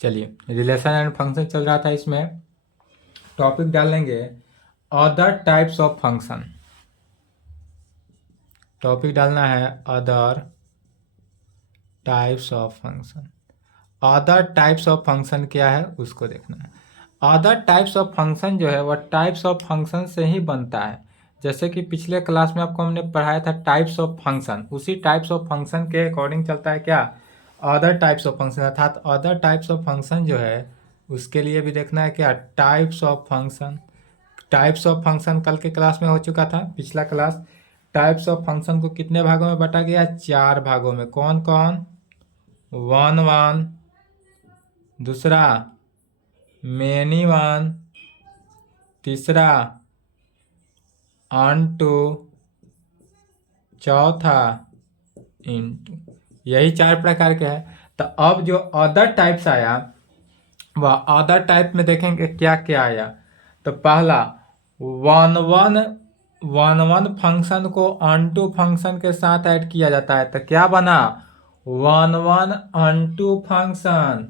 चलिए, relation and function चल रहा था, इसमें टॉपिक डालेंगे other types of function. Topic डालना है other types of function. Other types of function क्या है उसको देखना है। अदर टाइप्स ऑफ फंक्शन जो है वह टाइप्स ऑफ फंक्शन से ही बनता है। जैसे कि पिछले क्लास में आपको हमने पढ़ाया था टाइप्स ऑफ फंक्शन, उसी टाइप्स ऑफ फंक्शन के अकॉर्डिंग चलता है क्या, अदर टाइप्स ऑफ फंक्शन। अर्थात अदर टाइप्स ऑफ फंक्शन जो है उसके लिए भी देखना है क्या, types of function. Types of function कल के क्लास में हो चुका था, पिछला क्लास। टाइप्स ऑफ फंक्शन को कितने भागों में बांटा गया, 4 भागों में। कौन कौन, वन वन, दूसरा मेनी वन, तीसरा अनटू, चौथा इनटू। यही 4 प्रकार के हैं। तो अब जो अदर टाइप्स आया वह अदर टाइप में देखेंगे क्या क्या आया। तो पहला one one, one one function को अनटू फंक्शन के साथ ऐड किया जाता है, तो क्या बना, वन वन अनटू फंक्शन।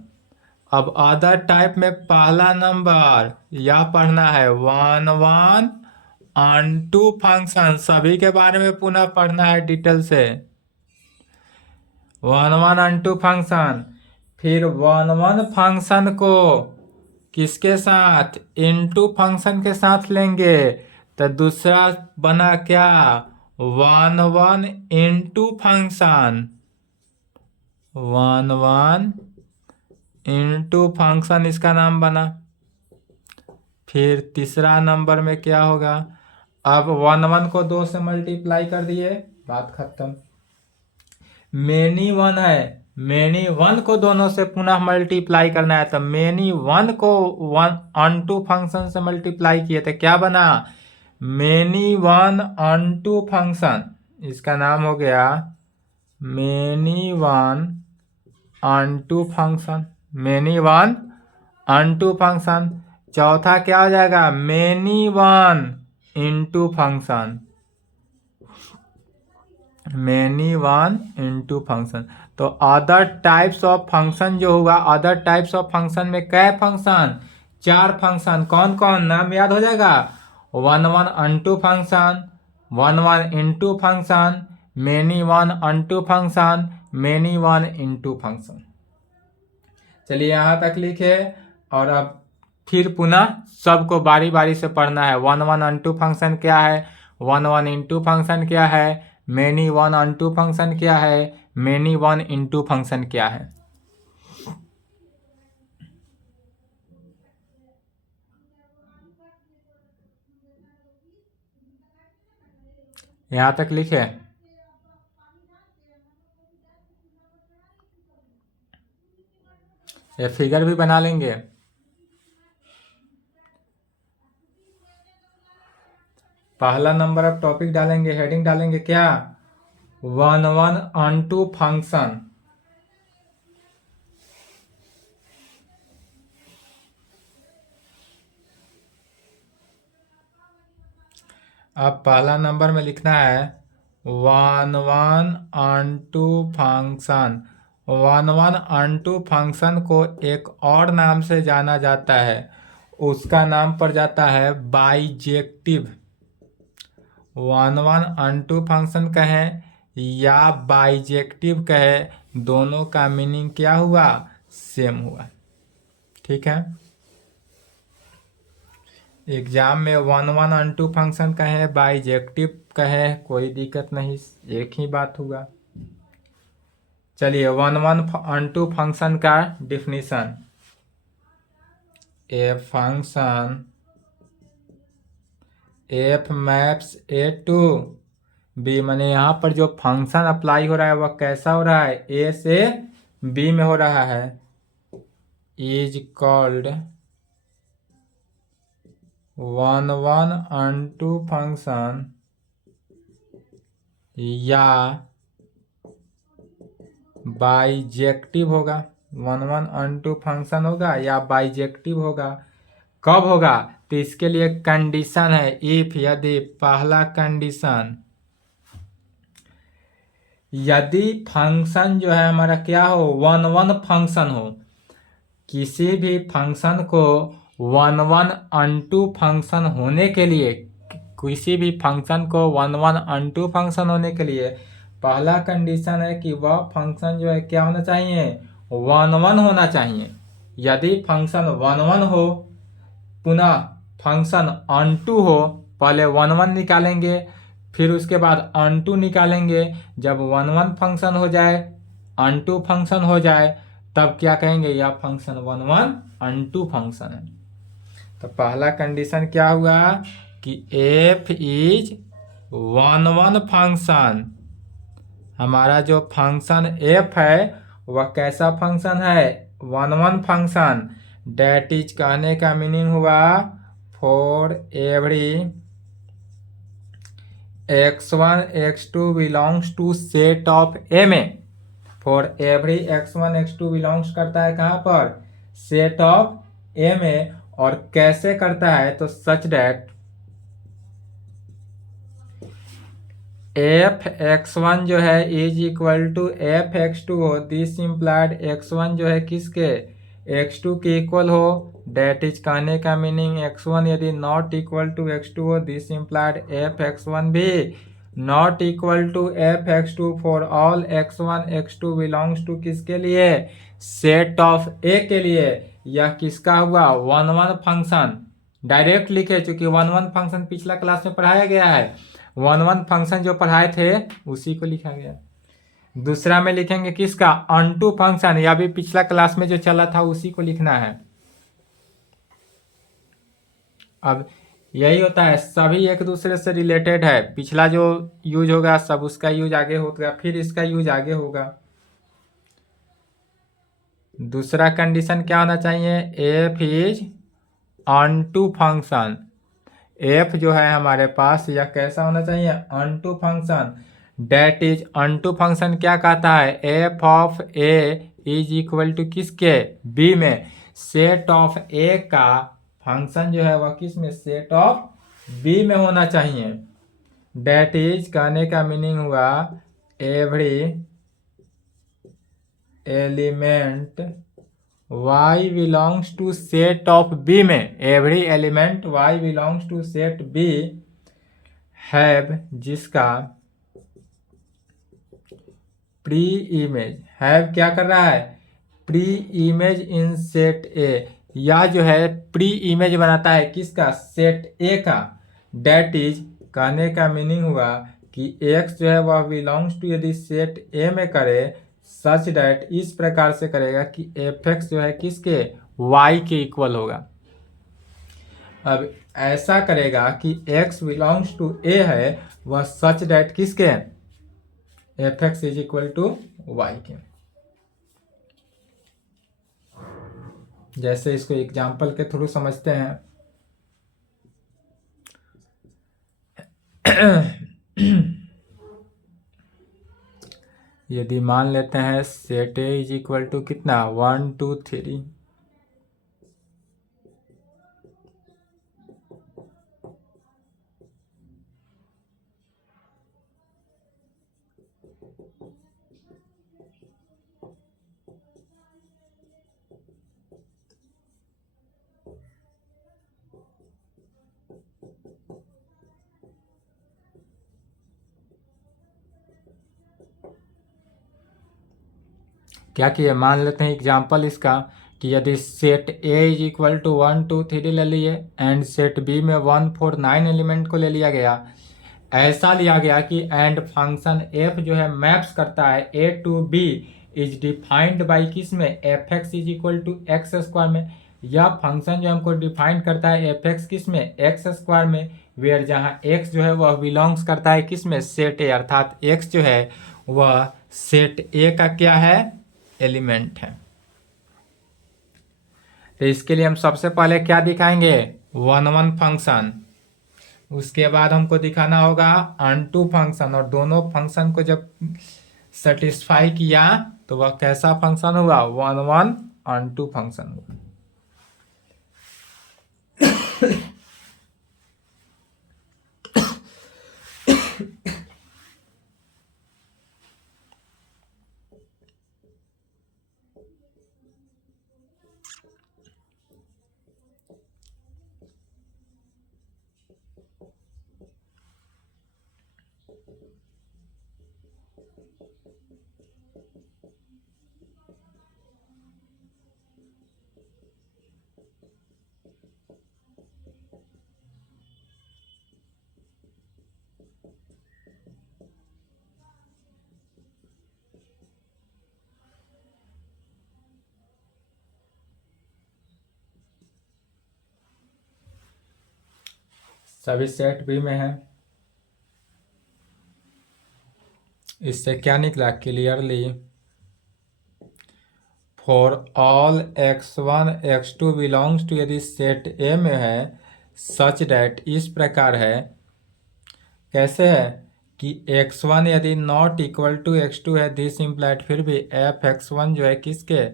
अब अदर टाइप में पहला नंबर यह पढ़ना है, वन वन अनटू फंक्शन। सभी के बारे में पुनः पढ़ना है डिटेल से, वन वन अनटू फंक्शन। फिर वन वन फंक्शन को किसके साथ, इनटू फंक्शन के साथ लेंगे, तो दूसरा बना क्या, one one into function. One one into function इसका नाम बना। फिर तीसरा नंबर में क्या होगा, अब वन वन को 2 से मल्टीप्लाई कर दिए, बात खत्म। मेनी वन है, मेनी वन को दोनों से पुनः मल्टीप्लाई करना है, तो मेनी वन को वन अनटू फंक्शन से मल्टीप्लाई किए थे, क्या बना, मेनी वन अनटू फंक्शन। इसका नाम हो गया many one unto function. Many one unto function. चौथा क्या हो जाएगा, many one into function. Many one into function. तो अदर टाइप्स ऑफ फंक्शन जो हुआ, अदर टाइप्स ऑफ फंक्शन में कै फंक्शन, 4 फंक्शन। कौन कौन, नाम याद हो जाएगा, one one unto function, one one into function, many one unto function, many one into function. चलिए यहाँ तक लिखे, और अब फिर पुनः सबको बारी बारी से पढ़ना है। वन वन अनटू फंक्शन क्या है, वन वन इनटू फंक्शन क्या है, मेनी वन अनटू फंक्शन क्या है, मेनी वन इनटू फंक्शन क्या है। यहाँ तक लिखे, ये फिगर भी बना लेंगे। पहला नंबर अब टॉपिक डालेंगे, हेडिंग डालेंगे क्या, वन वन अनटू फंक्शन। अब पहला नंबर में लिखना है one one unto function. One one unto function को एक और नाम से जाना जाता है, उसका नाम पड़ जाता है bijective. One one unto function कहें या बाइजेक्टिव कहें, दोनों का मीनिंग क्या हुआ, सेम हुआ। ठीक है, एग्जाम में वन वन अनटू फंक्शन कहे बाइजेक्टिव कहे, कोई दिक्कत नहीं, एक ही बात हुआ। चलिए 1-1 फंक्शन का definition. A function f maps A to B, माने यहाँ पर जो फंक्शन अप्लाई हो रहा है वह कैसा हो रहा है, ए से बी में हो रहा है, इज कॉल्ड 1-1 फंक्शन, या बाइजेक्टिव होगा। 1-1 फंक्शन होगा या बाइजेक्टिव होगा। कब होगा, तो इसके लिए कंडीशन है, इफ यदि पहला कंडीशन, यदि फंक्शन जो है हमारा क्या हो, 1-1 फंक्शन हो। किसी भी फंक्शन को 1-1 फंक्शन होने के लिए, किसी भी फंक्शन को 1-1 फंक्शन होने के लिए पहला कंडीशन है कि वह फंक्शन जो है क्या होना चाहिए, 1-1 होना चाहिए। यदि फंक्शन 1-1 हो, पुनः फंक्शन अनटू हो, पहले 1-1 निकालेंगे, फिर उसके बाद अनटू निकालेंगे। जब 1-1 फंक्शन हो जाए, अनटू फंक्शन हो जाए, तब क्या कहेंगे, यह फंक्शन 1-1 फंक्शन है। तो पहला कंडीशन क्या हुआ कि एफ इज 1-1 फंक्शन। हमारा जो फंक्शन एफ है वह कैसा फंक्शन है, 1-1 फंक्शन। डेट इज कहने का मीनिंग हुआ for every x1 x2 belongs to set of a में। For every x1 x2 belongs करता है कहाँ पर, सेट ऑफ ए में। और कैसे करता है, तो सच डेट एफ x1 जो है is equal to f x2 हो। दिस इम्प्लाइड x1 जो है किसके, x2 के इक्वल हो। डेट इज कहने का मीनिंग x1 यदि नॉट इक्वल टू x2 हो, दिस इम्प्लाइड एफ x1 भी not equal to f x2 for all x1 x2 belongs to किसके लिए, सेट ऑफ ए के लिए। यह किसका हुआ, 1-1 फंक्शन। डायरेक्ट लिखे, चूंकि 1-1 फंक्शन पिछला क्लास में पढ़ाया गया है, 1-1 फंक्शन जो पढ़ाए थे उसी को लिखा गया। दूसरा में लिखेंगे किसका, अनटू फंक्शन, या भी पिछला क्लास में जो चला था उसी को लिखना है। अब यही होता है, सभी एक दूसरे से रिलेटेड है। पिछला जो यूज होगा सब उसका यूज आगे होगा, फिर इसका यूज आगे होगा। दूसरा कंडीशन क्या होना चाहिए, f is onto function. F जो है हमारे पास यह कैसा होना चाहिए, onto function. That is onto function क्या कहता है, f of A is equal to किसके, बी में। सेट ऑफ ए का फंक्शन जो है वह किस में, सेट ऑफ बी में होना चाहिए। डेट इज कहने का मीनिंग हुआ every element y belongs to set of B में, every element y belongs to set B have, जिसका प्री इमेज, हैव क्या कर रहा है, प्री इमेज इन सेट ए। यह जो है प्री इमेज बनाता है किसका, सेट ए का। डेट इज कहने का मीनिंग हुआ कि x जो है वह बिलोंग्स टू, यदि सेट ए में करे, सच डेट इस प्रकार से करेगा कि एफ एक्स जो है किसके, y के इक्वल होगा। अब ऐसा करेगा कि x बिलोंग्स टू ए है, वह सच डेट किसके, f x is equal to y के। जैसे इसको एग्जाम्पल के थ्रू समझते हैं। यदि मान लेते हैं set A is equal to कितना, 1 2 3, क्या किए, मान लेते हैं एग्जाम्पल इसका कि यदि set A is equal to 1 2 3 ले लिए एंड सेट बी में 1 4 9 एलिमेंट को ले लिया गया। ऐसा लिया गया कि एंड फंक्शन एफ जो है मैप्स करता है a to B, is defined by किस में, f x is equal to x square में। यह फंक्शन जो हमको डिफाइन करता है एफ एक्स किस में, एक्स स्क्वायर में, वेयर जहाँ एक्स जो है वह बिलोंग्स करता है किस में, सेट ए, अर्थात एक्स जो है वह सेट ए का क्या है, एलिमेंट है। तो इसके लिए हम सबसे पहले क्या दिखाएंगे, वन वन फंक्शन, उसके बाद हमको दिखाना होगा अनटू फंक्शन, और दोनों फंक्शन को जब सेटिस्फाई किया तो वह कैसा फंक्शन हुआ, वन वन अनटू फंक्शन हुआ। सभी सेट बी में है। इससे क्या निकला, clearly for all x1 x2 belongs to, यदि सेट ए में है सच डैट, इस प्रकार है, कैसे है कि x1 यदि नॉट इक्वल टू x2 है, दिस इम्प्लाइड, फिर भी एफ x1 जो है किसके,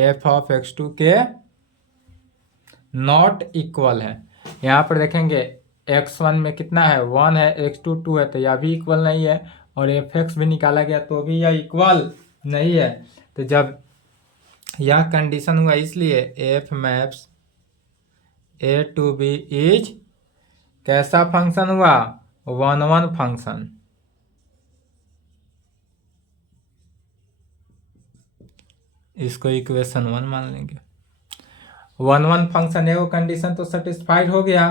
एफ ऑफ x2 के नॉट इक्वल है। यहाँ पर देखेंगे x1 में कितना है, 1 है, x2 2 है, तो यह भी इक्वल नहीं है, और एफ एक्स भी निकाला गया तो भी यह इक्वल नहीं है। तो जब यह कंडीशन हुआ, इसलिए f maps A to B is कैसा फंक्शन हुआ, वन वन फंक्शन। इसको इक्वेशन 1 मान लेंगे। वन वन फंक्शन है, वो कंडीशन तो सेटिस्फाइड हो गया,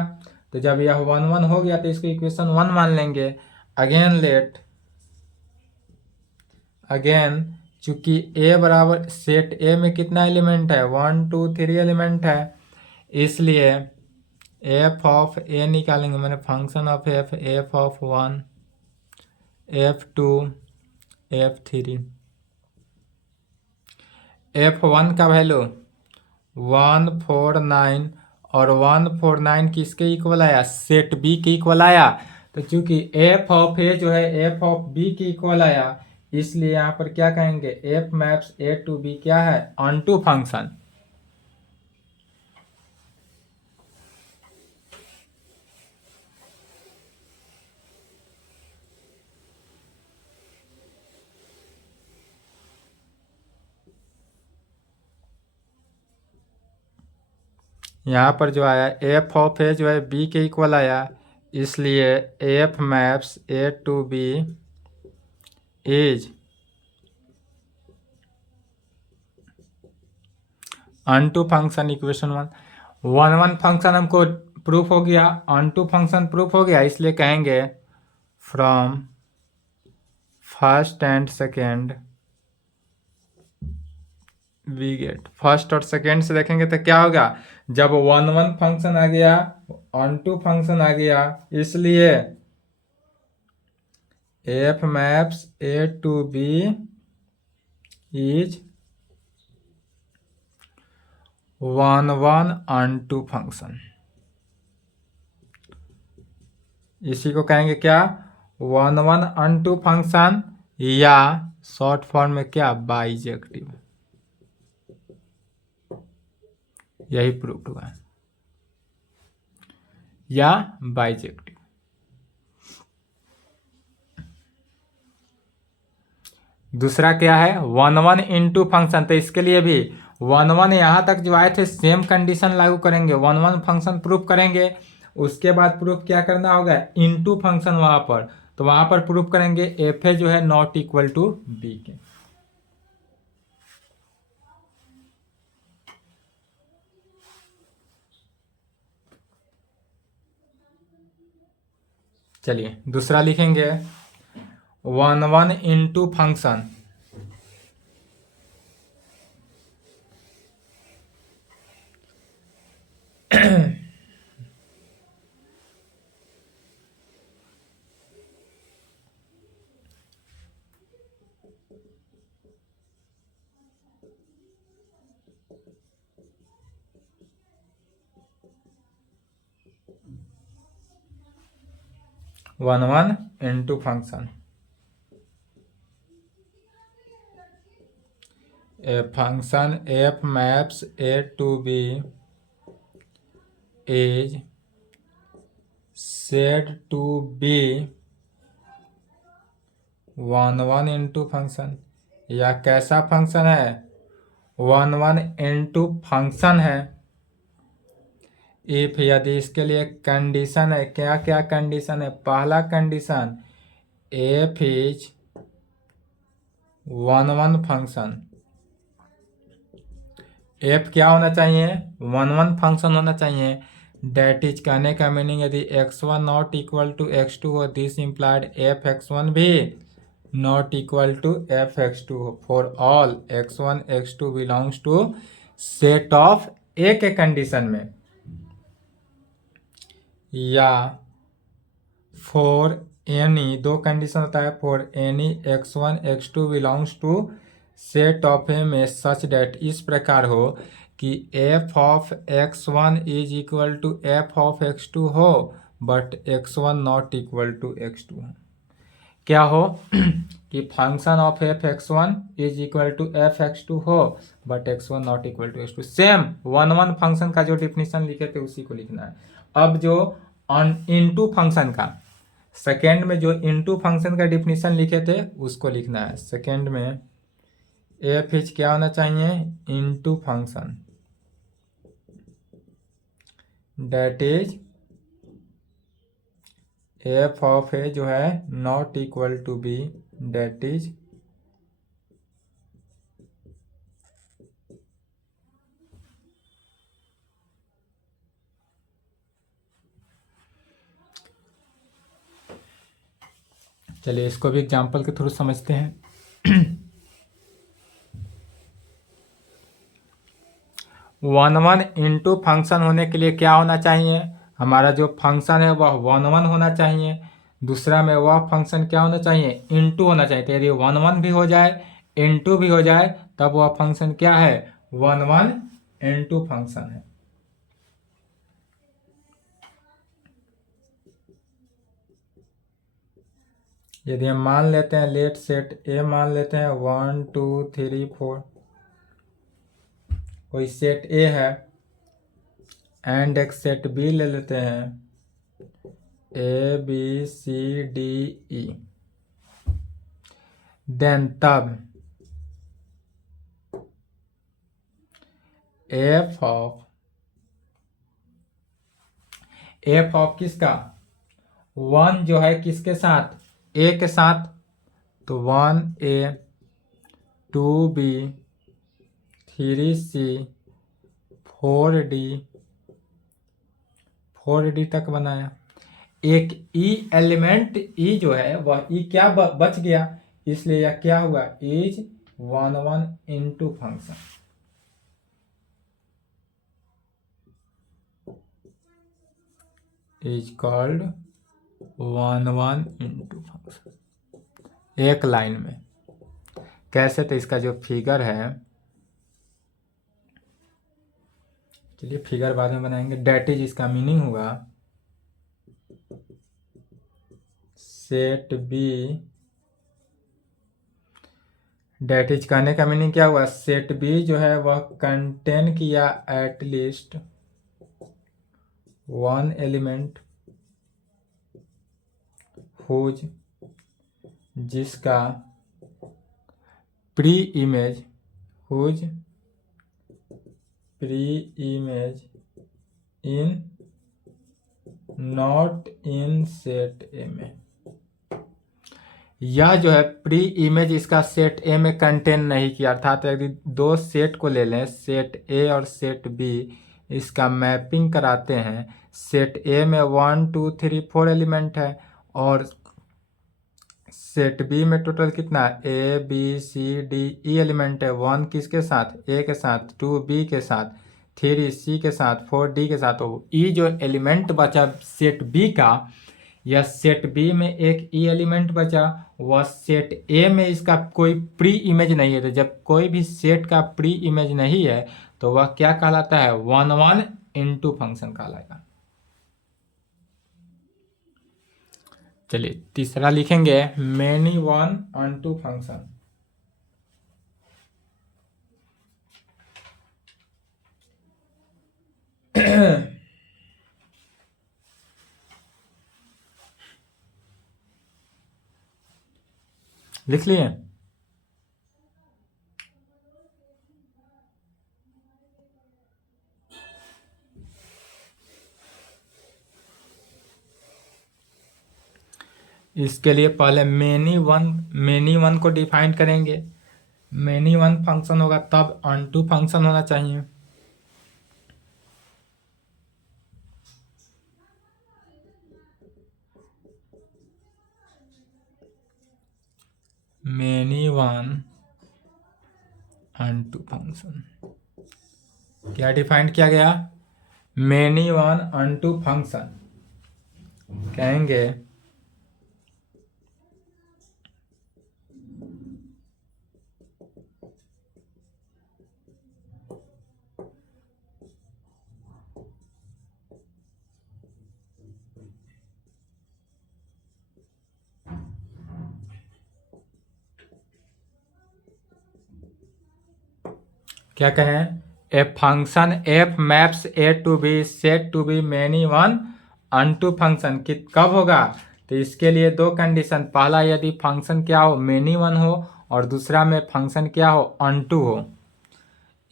तो जब यह वन वन हो गया तो इसको इक्वेशन 1 मान लेंगे। अगेन लेट, अगेन चूंकि ए बराबर, सेट ए में कितना एलिमेंट है, 1 2 3 एलिमेंट है, इसलिए एफ ऑफ ए निकालेंगे, मैंने function of F, F of 1 f2 f3। f1 का वैल्यू 149, और 149 किसके इक्वल आया, सेट बी के इक्वल आया। तो चूंकि एफ ऑफ ए जो है एफ ऑफ बी के इक्वल आया, इसलिए यहाँ पर क्या कहेंगे, f maps A to B क्या है, ऑनटू फंक्शन। यहाँ पर जो आया एफ ऑफ ए जो है बी के इक्वल आया, इसलिए f maps A to B is onto function, equation 1। One one function हमको प्रूफ हो गया, ऑनटू फंक्शन प्रूफ हो गया, इसलिए कहेंगे from first and second we get, first और सेकेंड से देखेंगे तो क्या होगा, जब वन वन फंक्शन आ गया, ऑन टू फंक्शन आ गया, इसलिए f maps A to B is one one onto function. इसी को कहेंगे क्या, one one onto function, या शॉर्ट फॉर्म में क्या, बाइजेक्टिव। यही प्रूफ हुआ, या बाइजेक्टिव। दूसरा क्या है, वन वन इंटू फंक्शन, तो इसके लिए भी वन वन यहाँ तक जो आए थे सेम कंडीशन लागू करेंगे, वन वन फंक्शन प्रूफ करेंगे, उसके बाद प्रूफ क्या करना होगा, इंटू फंक्शन वहां पर, तो वहां पर प्रूफ करेंगे एफ ए जो है नॉट इक्वल टू बी के। चलिए दूसरा लिखेंगे, one one into function, 1 into function. A function f maps A to B is said to be 1 into function. यह कैसा फंक्शन है? 1 into फंक्शन है। इफ यदि इसके लिए कंडीशन है, क्या क्या कंडीशन है? पहला condition F is 1 function. F क्या होना चाहिए? 1 फंक्शन होना चाहिए। डेट इज कहने का मीनिंग यदि x1 not equal to x2 हो, दिस इम्प्लाइड एफ x1 भी not equal to f x2 हो for all x1 x2 belongs to set of a के कंडीशन में, या फॉर एनी, दो कंडीशन होता है, for any x1 x2 belongs to set of a में such that इस प्रकार हो कि f of x1 is equal to f of x2 हो but x1 not equal to x2 हो। क्या हो कि function of f x1 is equal to f x2 हो but x1 not equal to x2। Same 1 function का जो definition लिखे थे उसी को लिखना है। अब जो इनटू फंक्शन का सेकेंड में जो इनटू फंक्शन का डिफिनीशन लिखे थे उसको लिखना है। सेकेंड में एफ इज क्या होना चाहिए? Into function, that is f of ए जो है not equal to b, that is चलिए इसको भी एग्जांपल के थ्रू समझते हैं। 1 इंटू फंक्शन होने के लिए क्या होना चाहिए? हमारा जो फंक्शन है वह 1 होना चाहिए। दूसरा में वह फंक्शन क्या होना चाहिए? इनटू होना चाहिए। तो यदि 1 भी हो जाए इनटू भी हो जाए तब वह फंक्शन क्या है? 1 इंटू फंक्शन है। यदि हम मान लेते हैं लेट सेट ए मान लेते हैं 1 2 3 4, कोई सेट ए है, एंड एक सेट बी ले लेते हैं A B C D E, then तब एफ ऑफ किसका? 1 जो है किसके साथ? ए के साथ, तो 1 ए 2 बी 3 सी 4 डी तक बनाया। एक ई एलिमेंट ई जो है वह ई क्या बच गया, इसलिए यह क्या हुआ? Is 1 into function. Is called 1 into function. एक लाइन में कैसे? तो इसका जो फिगर है, चलिए फिगर बाद में बनाएंगे। डेट इज इसका मीनिंग हुआ सेट बी, डेट इज कहने का मीनिंग क्या हुआ? सेट बी जो है वह कंटेन किया एटलीस्ट 1 एलिमेंट हुज, जिसका pre image in not in set ए में। यह जो है प्री इमेज इसका सेट ए में कंटेन नहीं किया, अर्थात यदि दो सेट को ले लें, सेट ए और सेट बी, इसका मैपिंग कराते हैं। सेट ए में 1 2 3 4 एलिमेंट है और सेट बी में टोटल कितना? A B C D E element है। 1 किसके साथ? ए के साथ, 2 बी के साथ, 3 सी के साथ, 4 डी के साथ। तो ई जो एलिमेंट बचा सेट बी का, या सेट बी में एक ई एलिमेंट बचा, वह सेट ए में इसका कोई प्री इमेज नहीं है। तो जब कोई भी सेट का प्री इमेज नहीं है तो वह क्या कहलाता है? 1 इंटू फंक्शन कहलाएगा। चलिए तीसरा लिखेंगे many one onto function. लिख लिए? इसके लिए पहले मेनी वन को डिफाइन करेंगे। मेनी वन फंक्शन होगा तब ऑन टू फंक्शन होना चाहिए। Many one onto function क्या डिफाइन किया गया? Many one onto function कहेंगे क्या कहें? A function f maps A to B set to B many one onto function कब होगा? तो इसके लिए दो कंडीशन, पहला यदि फंक्शन क्या हो मेनी वन हो और दूसरा में फंक्शन क्या हो ऑन टू हो।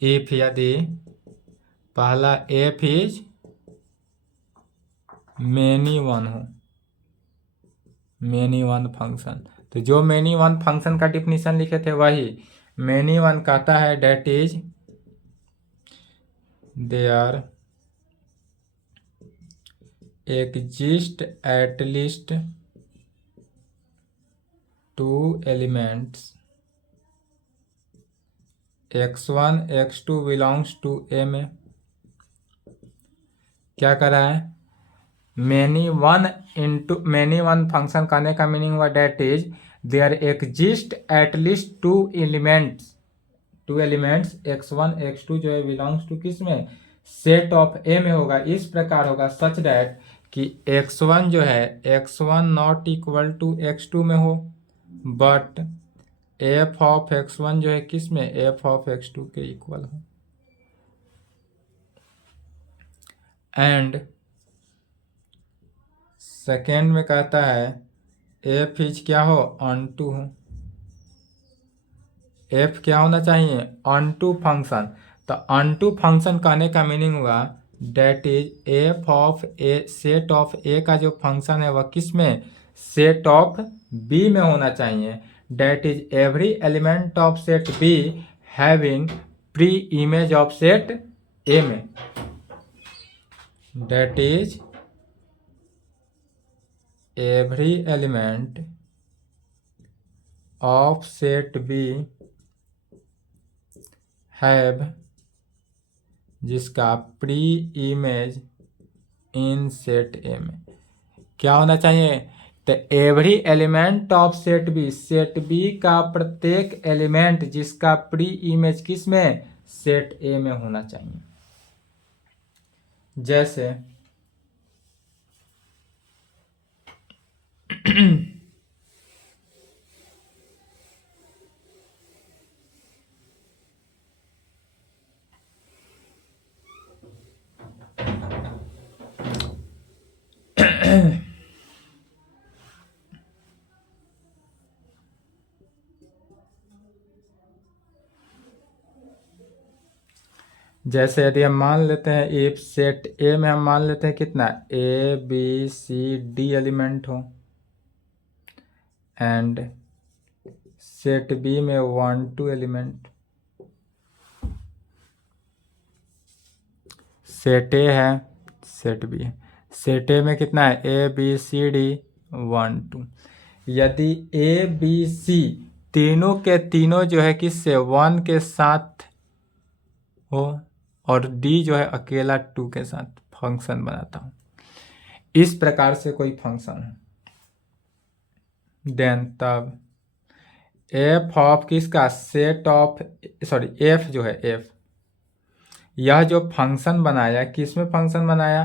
इफ यदि पहला एफ इज मेनी वन हो, मेनी वन फंक्शन, तो जो मेनी वन फंक्शन का डिफिनीशन लिखे थे वही मेनी वन कहता है that is there exist at least two elements x1 x2 belongs to A में क्या करा है? मेनी वन फंक्शन करने का मीनिंग हुआ that is there exist at least two elements x1 x2 जो है बिलोंग्स टू किस में? सेट ऑफ ए में होगा। इस प्रकार होगा सच डेट कि x1 जो है x1 not equal to x2 में हो, बट f ऑफ x1 जो है किस में? f ऑफ x2 के इक्वल हो। एंड सेकेंड में कहता है f इज क्या हो? ऑन टू हो। f क्या होना चाहिए? Onto function. तो ऑन टू फंक्शन कहने का मीनिंग हुआ that is f of a set of ए का जो फंक्शन है वह किस में? सेट ऑफ बी में होना चाहिए। That is every element of set b having pre image of set ए में। That is every element of set b have जिसका प्री इमेज इन सेट ए में क्या होना चाहिए? तो every element of set B का प्रत्येक एलिमेंट जिसका प्री इमेज किस में? सेट ए में होना चाहिए। जैसे जैसे यदि हम मान लेते हैं इफ सेट ए में हम मान लेते हैं कितना? A B C D element हो एंड सेट बी में 1 2 एलिमेंट। सेट ए है, सेट बी है। सेट ए में कितना है? A B C D 1 2। यदि ए बी सी तीनों के तीनों जो है किससे? 1 के साथ हो और डी जो है अकेला 2 के साथ फंक्शन बनाता हूं। इस प्रकार से कोई फंक्शन है देन तब एफ ऑफ किसका? सेट ऑफ एफ जो है एफ, यह जो फंक्शन बनाया किस में फंक्शन बनाया?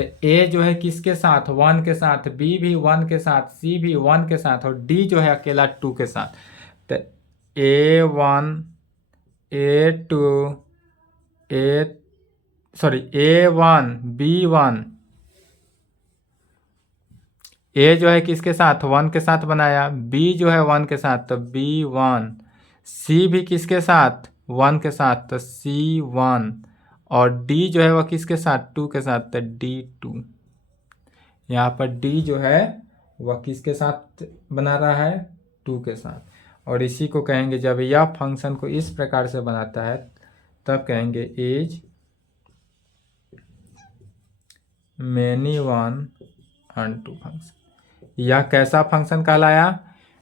तो ए जो है किसके साथ, 1 के साथ, बी भी 1 के साथ, सी भी 1 के साथ, और डी जो है अकेला 2 के साथ। तो A1 A2 A1 B1, ए जो है किसके साथ, 1 के साथ बनाया, बी जो है 1 के साथ तो B1, सी भी किसके साथ, 1 के साथ तो C1, और डी जो है वह किसके साथ, 2 के साथ तो D2। यहाँ पर डी जो है वह किसके साथ बना रहा है, 2 के साथ। और इसी को कहेंगे, जब यह फंक्शन को इस प्रकार से बनाता है तब कहेंगे is many one unto function. यह कैसा फंक्शन कहलाया,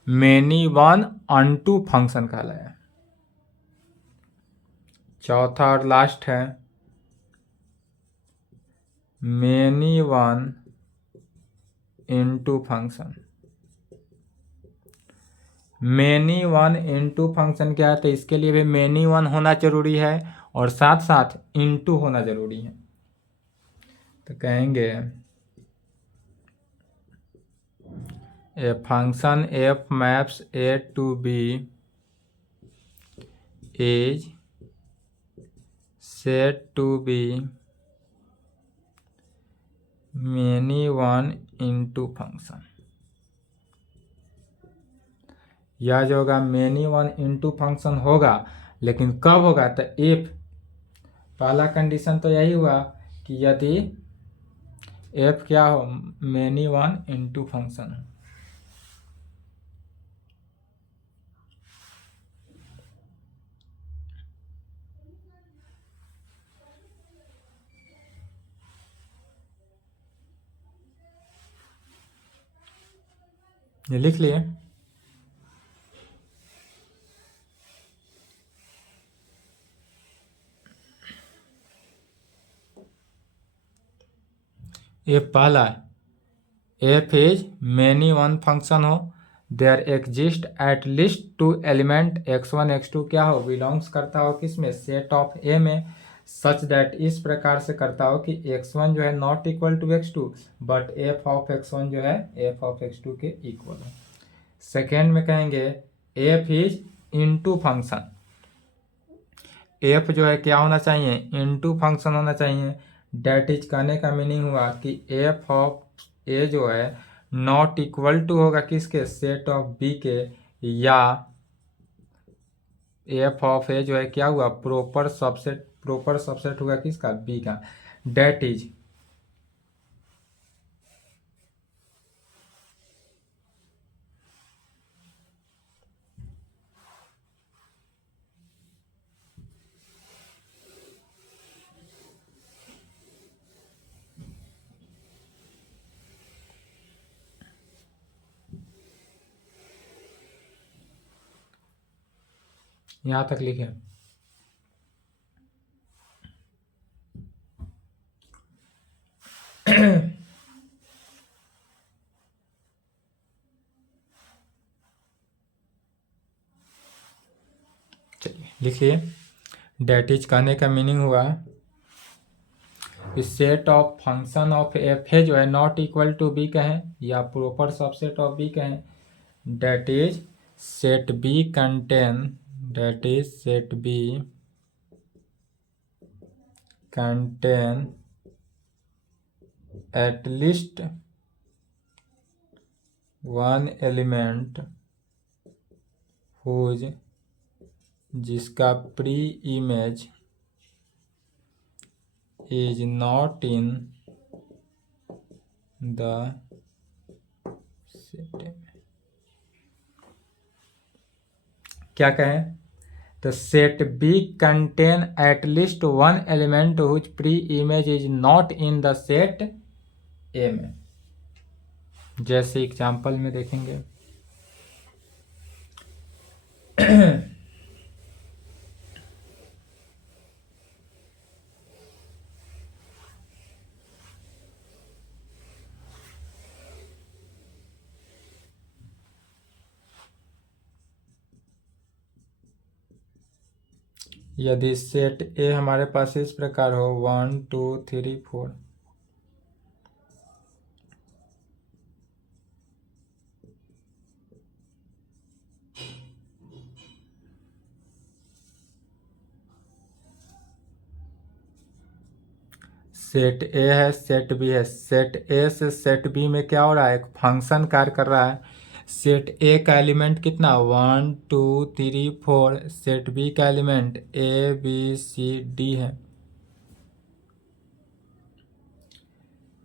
मेनी वन अनटू फंक्शन कहलाया। चौथा और लास्ट है many one into function. Many one into function क्या है, तो इसके लिए भी मेनी वन होना जरूरी है और साथ साथ इनटू होना जरूरी है। तो कहेंगे a function f maps A to B is set to B many one into function. यह जो होगा मेनी वन इनटू फंक्शन होगा, लेकिन कब होगा, तो इफ, पहला कंडीशन तो यही हुआ कि यदि एफ क्या हो, मेनी वन इनटू फंक्शन हो। ये लिख लिए। ये पहला f is many one function हो, there exist at least 2 element x1 x2 क्या हो, बिलोंग्स करता हो किसमें, सेट ऑफ ए में, सच दैट, इस प्रकार से करता हो कि x1 जो है not equal to x2 but f of x1 जो है एफ ऑफ x2 के इक्वल है। सेकेंड में कहेंगे F is into function. F जो है क्या होना चाहिए, इनटू फंक्शन होना चाहिए। डेट इज कहने का मीनिंग हुआ कि एफ ऑफ ए जो है नॉट इक्वल टू होगा किसके, सेट ऑफ बी के, या एफ ऑफ ए जो है क्या हुआ, प्रॉपर सबसेट होगा किसका, बी का। डेट इज यहां तक लिखे। चलिए लिखिए। डेट इज कहने का मीनिंग हुआ set of function of f है जो है नॉट इक्वल टू बी कहें या प्रॉपर सबसेट ऑफ बी कहें। That is set b contain, that is set b contain at least one element whose, जिसका pre image is not in the set। क्या कहें, तो set b contain at least one element whose pre image is not in the set ए में। जैसे example में देखेंगे यदि set ए हमारे पास इस प्रकार हो 1 2 3 4, सेट ए है, सेट बी है। सेट ए से सेट बी में क्या हो रहा है, एक फंक्शन कार्य कर रहा है। सेट ए का एलिमेंट कितना, 1 2 3 4। सेट बी का element A B C D है।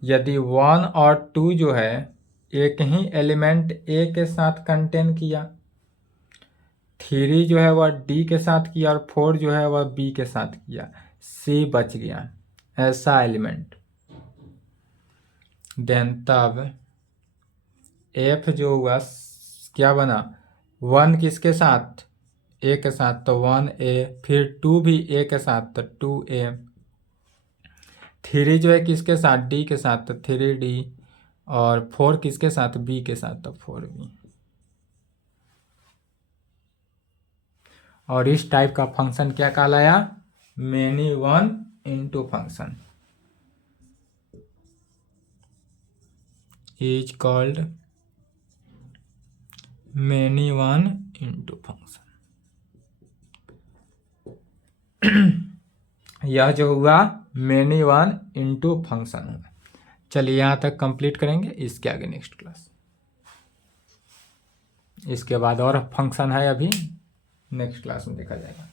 यदि 1 और 2 जो है एक ही एलिमेंट ए के साथ कंटेन किया, 3 जो है वह डी के साथ किया और 4 जो है वह बी के साथ किया, सी बच गया, ऐसा एलिमेंट, देन तब एफ जो हुआ क्या बना, 1 किसके साथ, ए के साथ, तो 1a, फिर 2 भी ए के साथ तो 2a, 3 जो है किसके साथ, डी के साथ तो 3d, और 4 किसके साथ, बी के साथ तो 4b। और इस टाइप का फंक्शन क्या कहलाया, many one into function is called many one into function. यह जो हुआ मेनी वन इनटू फंक्शन हुआ। चलिए यहाँ तक कंप्लीट करेंगे, इसके आगे नेक्स्ट क्लास, इसके बाद और फंक्शन है अभी नेक्स्ट क्लास में देखा जाएगा।